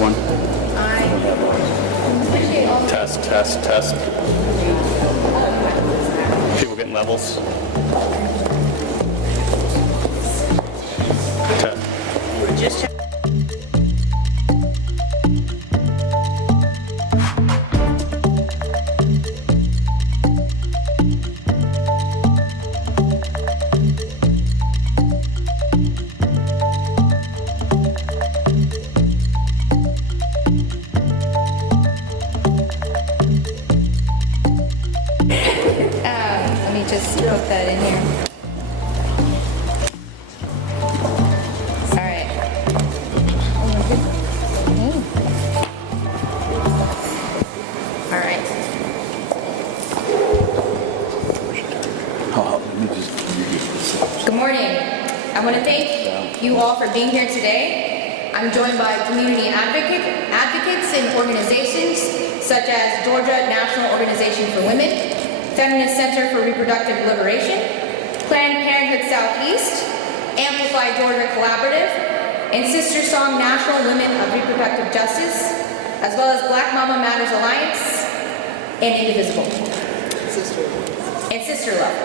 one. I appreciate all the Test. People getting levels. just let me just put that in here. All right. All right. Good morning. I want to thank you all for being here today. I'm joined by community advocates and organizations such as Georgia National Organization for Women, Feminist Center for Reproductive Liberation, Planned Parenthood Southeast, Amplify Georgia Collaborative, and Sister Song National Women of Reproductive Justice, as well as Black Mama Matters Alliance and Indivisible. Sister Love.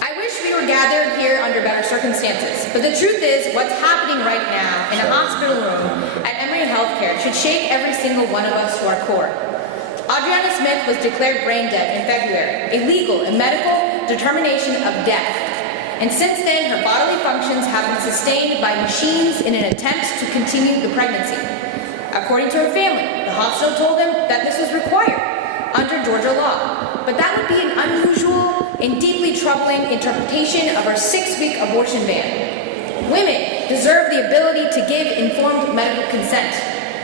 I wish we were gathered here under better circumstances, but the truth is what's happening right now in a hospital room at Emory Healthcare should shake every single one of us to our core. Adriana Smith was declared brain dead in February, a legal and medical determination of death. And since then, her bodily functions have been sustained by machines in an attempt to continue the pregnancy. According to her family, the hospital told them that this was required under Georgia law. But that would be an unusual and deeply troubling interpretation of our 6-week abortion ban. Women deserve the ability to give informed medical consent.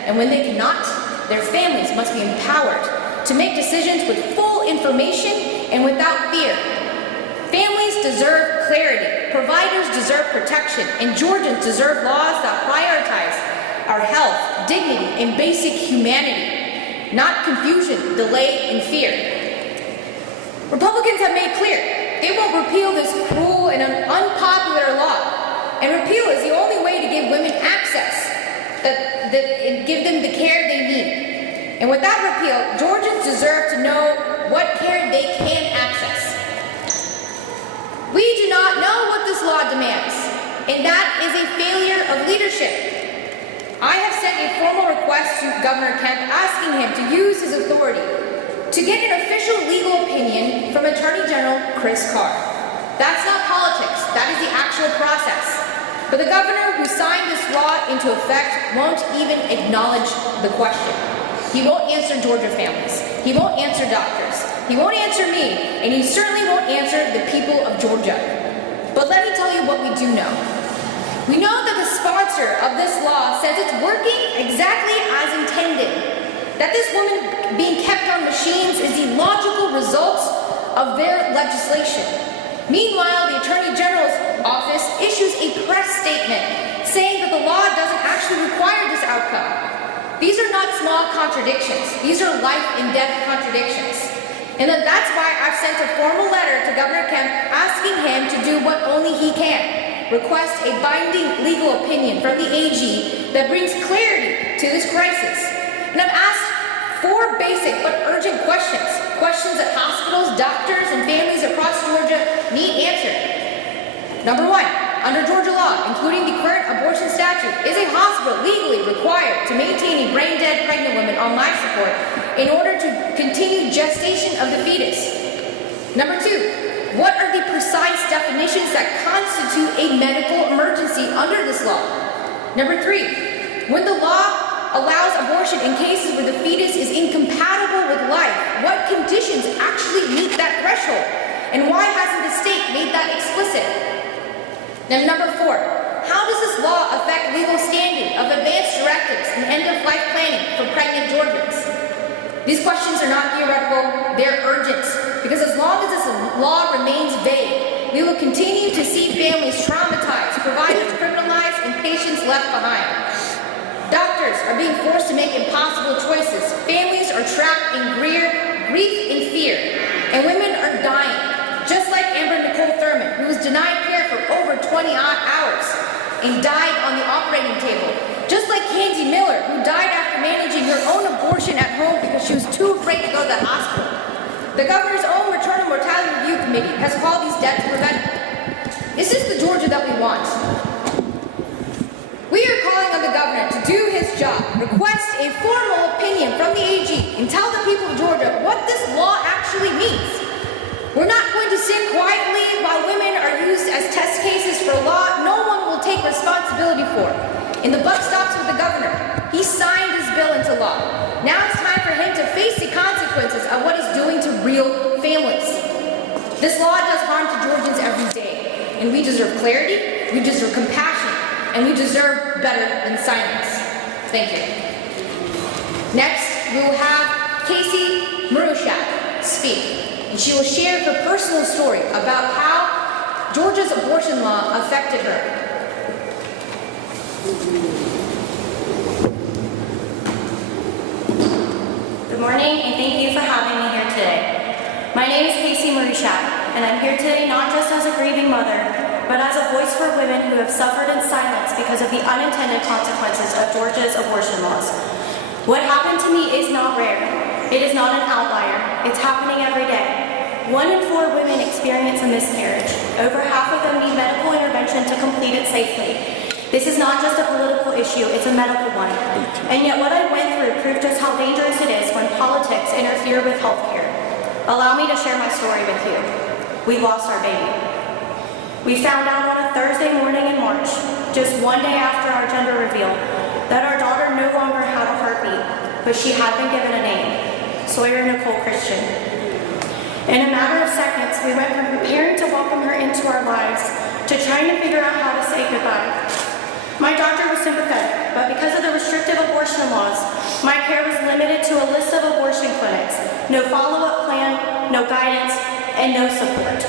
And when they cannot, their families must be empowered to make decisions with full information and without fear. Families deserve clarity, providers deserve protection, and Georgians deserve laws that prioritize our health, dignity, and basic humanity, not confusion, delay, and fear. Republicans have made clear they won't repeal this cruel and unpopular law, and repeal is the only way to give women access and give them the care they need. And with that repeal, Georgians deserve to know what care they can access. We do not know what this law demands, and that is a failure of leadership. I have sent a formal request to Governor Kemp asking him to use his authority to get an official legal opinion from Attorney General Chris Carr. That's not politics, that is the actual process. But the governor who signed this law into effect won't even acknowledge the question. He won't answer Georgia families. He won't answer doctors. He won't answer me, and he certainly won't answer the people of Georgia. But let me tell you what we do know. We know that the sponsor of this law says it's working exactly as intended. That this woman being kept on machines is the logical result of their legislation. Meanwhile, the Attorney General's office issues a press statement saying that the law doesn't actually require this outcome. These are not small contradictions. These are life and death contradictions. And that's why I've sent a formal letter to Governor Kemp asking him to do what only he can. Request a binding legal opinion from the AG that brings clarity to this crisis. And I've asked 4 basic but urgent questions. Questions that hospitals, doctors, and families across Georgia need answered. Number 1, under Georgia law, including the current abortion statute, is a hospital legally required to maintain a brain-dead pregnant woman on life support in order to continue gestation of the fetus? Number 2, what are the precise definitions that constitute a medical emergency under this law? Number 3, when the law allows abortion in cases where the fetus is incompatible with life, what conditions actually meet that threshold? And why hasn't the state made that explicit? Then number 4, how does this law affect legal standing of advanced directives and end-of-life planning for pregnant Georgians? These questions are not theoretical, they're urgent, because as long as this law remains vague, we will continue to see families traumatized, providers criminalized, and patients left behind. Doctors are being forced to make impossible choices. Families are trapped in grief and fear. And women are dying, just like Amber Nicole Thurman, who was denied care for over 20 hours and died on the operating table. Just like like Candy Miller, who died after managing her own abortion at home because she was too afraid to go to the hospital. The governor's own maternal mortality review committee has called these deaths preventable. Is this the Georgia that we want? We are calling on the governor to do his job, request a formal opinion from the AG, and tell the people of Georgia what this law actually means. We're not going to sit quietly while women are used as test cases for a law no one will take responsibility for. And the buck stops with the governor. He signed this bill into law. Now it's time for him to face the consequences of what he's doing to real families. This law does harm to Georgians every day, and we deserve clarity, we deserve compassion, and we deserve better than silence. Thank you. Next, we will have Casey Marushak speak, and she will share her personal story about how Georgia's abortion law affected her. Good morning, and thank you for having me here today. My name is Casey Marushak, and I'm here today not just as a grieving mother, but as a voice for women who have suffered in silence because of the unintended consequences of Georgia's abortion laws. What happened to me is not rare. It is not an outlier. It's happening every day. 1 in 4 women experience a miscarriage. Over half of them need medical intervention to complete it safely. This is not just a political issue, it's a medical one. And yet what I went through proved just how dangerous it is when politics interfere with healthcare. Allow me to share my story with you. We lost our baby. We found out on a Thursday morning in March, just 1 day after our gender reveal, that our daughter no longer had a heartbeat, but she had been given a name, Sawyer Nicole Christian. In a matter of seconds, we went from preparing to welcome her into our lives to trying to figure out how to say goodbye. My doctor was sympathetic, but because of the restrictive abortion laws, my care was limited to a list of abortion clinics, no follow-up plan, no guidance, and no support.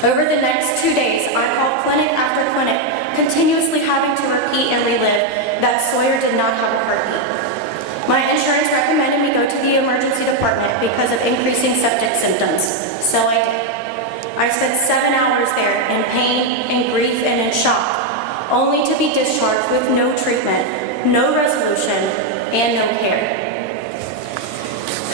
Over the next 2 days, I called clinic after clinic, continuously having to repeat and relive that Sawyer did not have a heartbeat. My insurance recommended me go to the emergency department because of increasing septic symptoms, so I did. I spent 7 hours there in pain, in grief, and in shock, only to be discharged with no treatment, no resolution, and no care.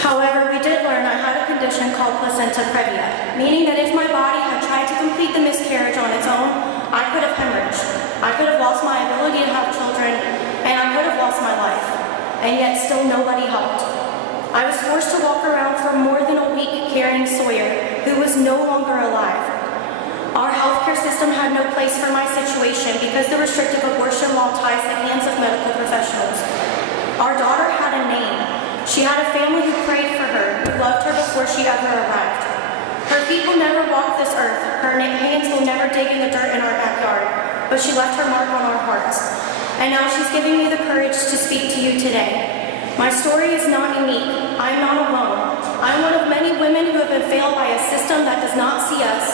However, we did learn I had a condition called placenta previa, meaning that if my body had tried to complete the miscarriage on its own, I could have hemorrhaged. I could have lost my ability to have children, and I could have lost my life. And yet still nobody helped. I was forced to walk around for more than a week carrying Sawyer, who was no longer alive. Our healthcare system had no place for my situation because the restrictive abortion law ties the hands of medical professionals. Our daughter had a name. She had a family who prayed for her, who loved her before she ever arrived. Her feet will never walk this earth. Her hands will never dig in the dirt in our backyard, but she left her mark on our hearts. And now she's giving me the courage to speak to you today. My story is not unique. I'm not alone. I'm one of many women who have been failed by a system that does not see us,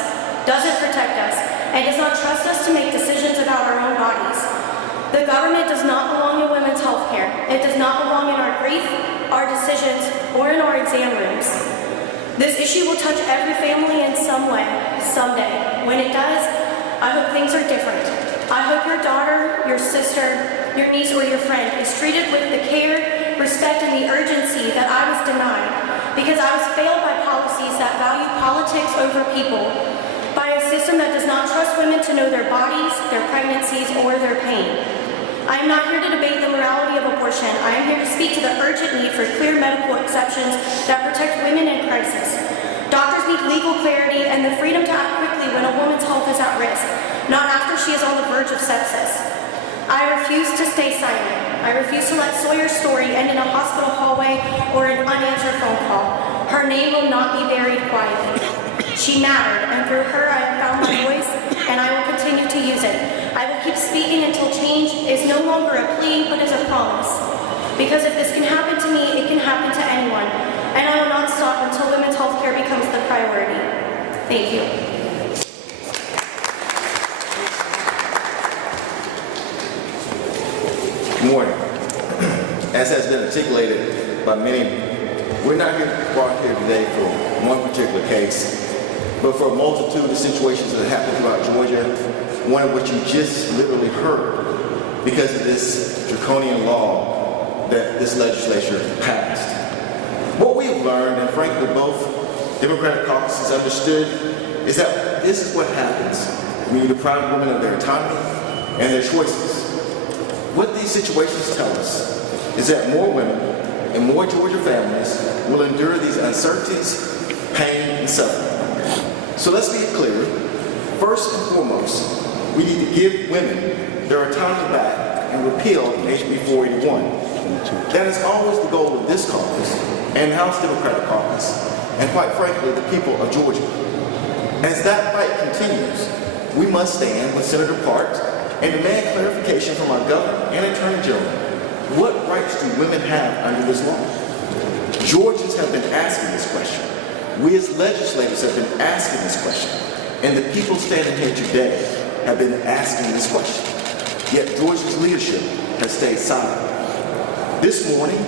doesn't protect us, and does not trust us to make decisions about our own bodies. The government does not belong in women's health care. It does not belong in our grief, our decisions, or in our exam rooms. This issue will touch every family in some way, someday. When it does, I hope things are different. I hope your daughter, your sister, your niece, or your friend is treated with the care, respect, and the urgency that I was denied because I was failed by policies that value politics over people, by a system that does not trust women to know their bodies, their pregnancies, or their pain. I am not here to debate the morality of abortion. I am here to speak to the urgent need for clear medical exceptions that protect women in crisis. Doctors need legal clarity and the freedom to act quickly when a woman's health is at risk, not after she is on the verge of sepsis. I refuse to stay silent. I refuse to let Sawyer's story end in a hospital hallway or an unanswered phone call. Her name will not be buried quietly. She mattered, and through her I have found my voice, and I will continue to use it. I will keep speaking until change is no longer a plea, but is a promise. Because if this can happen to me, it can happen to anyone, and I will not stop until women's health care becomes the priority. Thank you. Good morning. As has been articulated by many, we're not brought here today for one particular case, but for a multitude of situations that happen throughout Georgia, one of which you just literally heard. because of this draconian law that this legislature passed. What we have learned, and frankly both Democratic caucuses understood, is that this is what happens when you deprive women of their autonomy and their choices. What these situations tell us is that more women and more Georgia families will endure these uncertainties, pain, and suffering. So let's be clear. First and foremost, we need to give women their autonomy back and repeal HB 481. That is always the goal of this caucus and the House Democratic Caucus, and quite frankly, the people of Georgia. As that fight continues, we must stand with Senator Parks and demand clarification from our governor and attorney general. What rights do women have under this law? Georgians have been asking this question. We as legislators have been asking this question. And the people standing here today have been asking this question. Yet Georgia's leadership has stayed silent. This morning,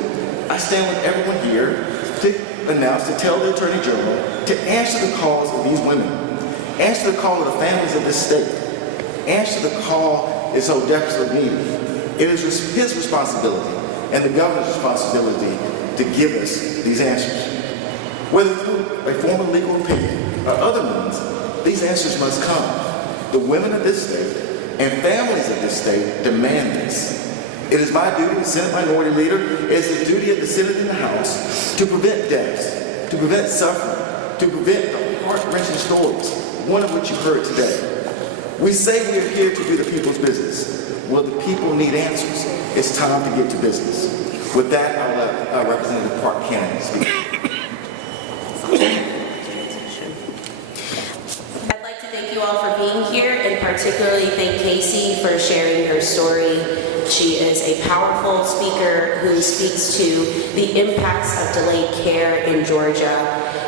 I stand with everyone here to announce, to tell the Attorney General to answer the calls of these women, answer the call of the families of this state, answer the call is so desperately needed. It is his responsibility and the governor's responsibility to give us these answers. Whether through a formal legal opinion or other means, these answers must come. The women of this state and families of this state demand this. It is my duty as Senate Minority Leader, it is the duty of the Senate and the House to prevent deaths, to prevent suffering, to prevent the heart-wrenching stories, one of which you heard today. We say we are here to do the people's business. Well, the people need answers. It's time to get to business. With that, I'll let Representative Park Cannon speak. I'd like to thank you all for being here, and particularly thank Casey for sharing her story. She is a powerful speaker who speaks to the impacts of delayed care in Georgia.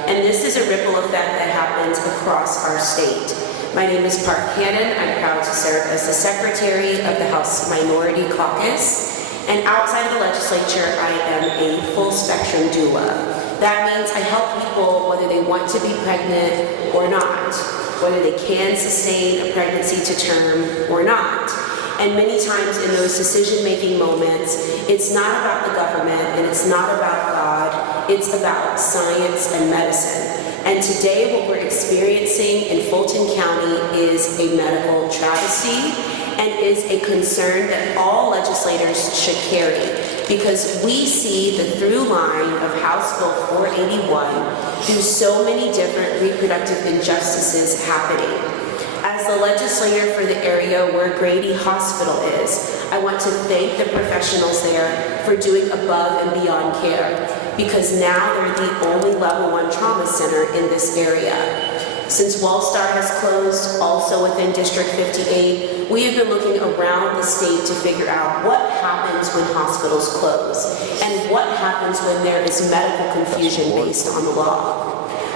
And this is a ripple effect that happens across our state. My name is Park Cannon. I'm proud to serve as the Secretary of the House Minority Caucus. And outside of the legislature, I am a full spectrum doula. That means I help people whether they want to be pregnant or not, whether they can sustain a pregnancy to term or not. And many times in those decision-making moments, it's not about the government and it's not about God, it's about science and medicine. And today what we're experiencing in Fulton County is a medical travesty and is a concern that all legislators should carry, because we see the through line of House Bill 481 through so many different reproductive injustices happening. As the legislator for the area where Grady Hospital is, I want to thank the professionals there for doing above and beyond care, because now they're the only level 1 trauma center in this area. Since Wallstar has closed, also within District 58, we have been looking around the state to figure out what happens when hospitals close and what happens when there is medical confusion based on the law.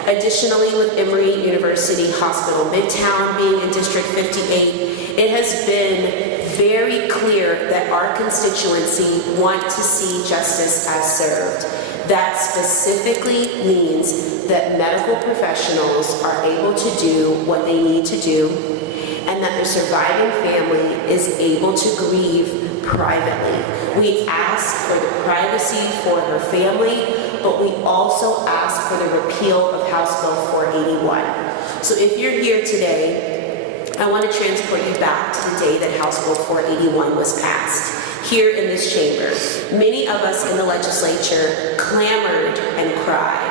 Additionally, with Emory University Hospital Midtown being in District 58, it has been very clear that our constituency want to see justice as served. That specifically means that medical professionals are able to do what they need to do, and that the surviving family is able to grieve privately. We ask for the privacy for her family, but we also ask for the repeal of House Bill 481. So if you're here today, I want to transport you back to the day that House Bill 481 was passed. Here in this chamber, many of us in the legislature clamored and cried.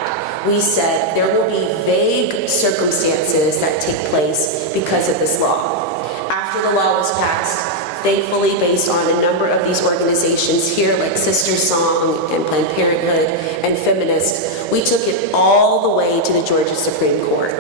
We said there will be vague circumstances that take place because of this law. After the law was passed, thankfully, based on a number of these organizations here, like Sister Song and Planned Parenthood and Feminist, we took it all the way to the Georgia Supreme Court.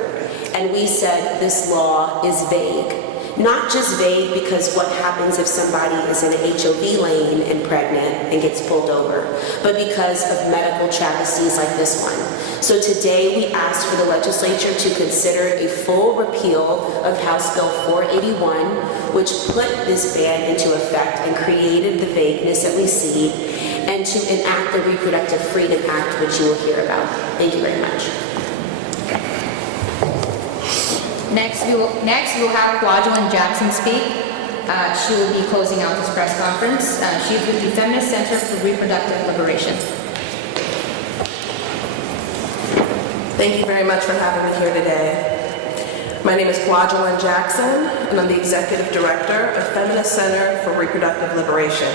And we said this law is vague. Not just vague because what happens if somebody is in an HOV lane and pregnant and gets pulled over, but because of medical travesties like this one. So today we asked for the legislature to consider a full repeal of House Bill 481, which put this ban into effect and created the vagueness that we see, and to enact the Reproductive Freedom Act, which you will hear about. Thank you very much. Next we will have Kwajalein Jackson speak. She will be closing out this press conference. She is with the Feminist Center for Reproductive Liberation. Thank you very much for having me here today. My name is Kwajalein Jackson, and I'm the Executive Director of Feminist Center for Reproductive Liberation.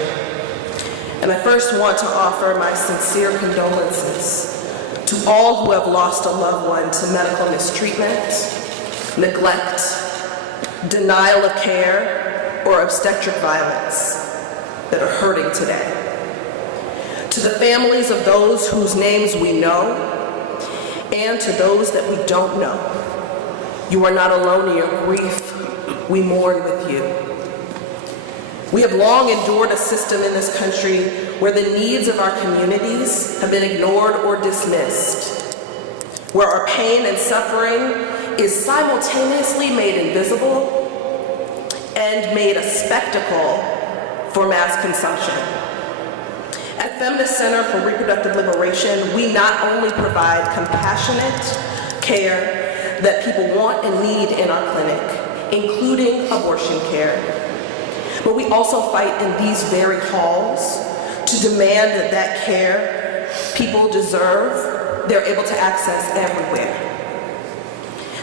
And I first want to offer my sincere condolences to all who have lost a loved one to medical mistreatment, neglect, denial of care, or obstetric violence that are hurting today. To the families of those whose names we know, and to those that we don't know, you are not alone in your grief. We mourn with you. We have long endured a system in this country where the needs of our communities have been ignored or dismissed, where our pain and suffering is simultaneously made invisible and made a spectacle for mass consumption. At Feminist Center for Reproductive Liberation, we not only provide compassionate care that people want and need in our clinic, including abortion care, but we also fight in these very halls to demand that that care people deserve, they're able to access everywhere.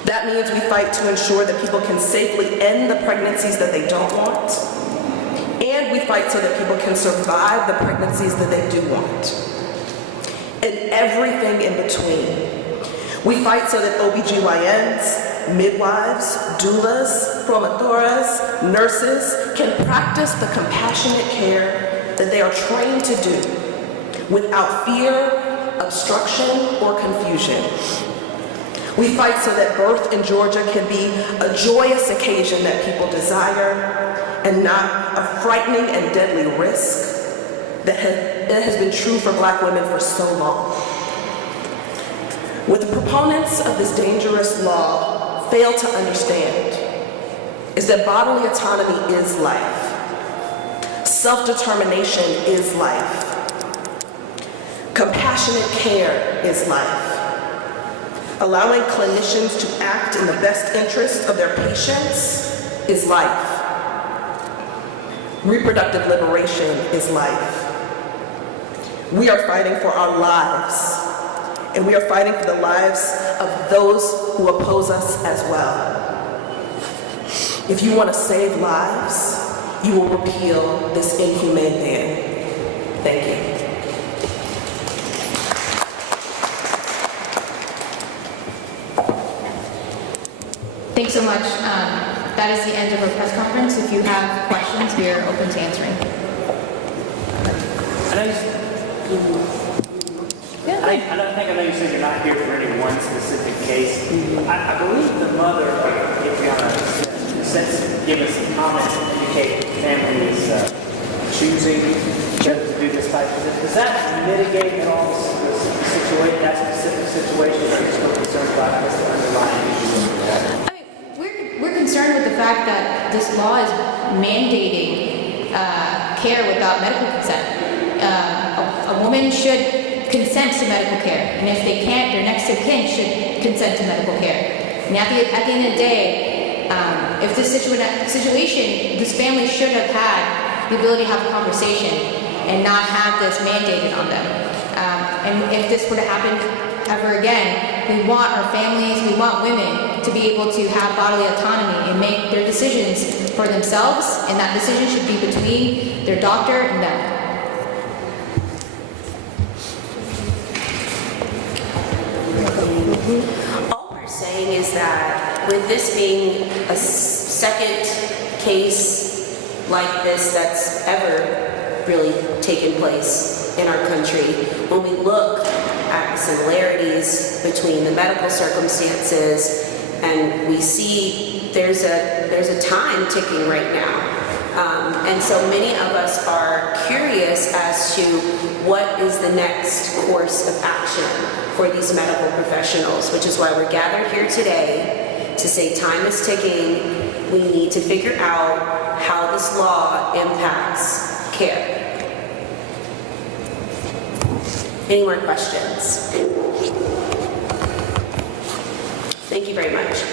That means we fight to ensure that people can safely end the pregnancies that they don't want, and we fight so that people can survive the pregnancies that they do want. And everything in between. We fight so that OBGYNs, midwives, doulas, promotoras, nurses can practice the compassionate care that they are trained to do without fear, obstruction, or confusion. We fight so that birth in Georgia can be a joyous occasion that people desire and not a frightening and deadly risk that has been true for Black women for so long. What the proponents of this dangerous law fail to understand is that bodily autonomy is life. Self-determination is life. Compassionate care is life. Allowing clinicians to act in the best interest of their patients is life. Reproductive liberation is life. We are fighting for our lives, and we are fighting for the lives of those who oppose us as well. If you want to save lives, you will repeal this inhumane ban. Thank you. Thanks so much. That is the end of our press conference. If you have questions, we are open to answering. I know you said you're not here for any one specific case. I believe the mother, Adriana Smith, gave us some comments that indicate the family is choosing to do this type of thing. Does that mitigate at all that specific situation, or are you still concerned about this underlying issue? We're concerned with the fact that this law is mandating care without medical consent. A woman should consent to medical care, and if they can't, their next of kin should consent to medical care. And at the end of the day, if this situation, this family should have had the ability to have a conversation and not have this mandated on them. And if this were to happen ever again, we want our families, we want women to be able to have bodily autonomy and make their decisions for themselves, and that decision should be between their doctor and them. All we're saying is that with this being a second case like this that's ever really taken place in our country, when we look at the similarities between the medical circumstances and we see there's a time ticking right now. And so many of us are curious as to what is the next course of action for these medical professionals, which is why we're gathered here today to say time is ticking. We need to figure out how this law impacts care. Any more questions? Thank you very much.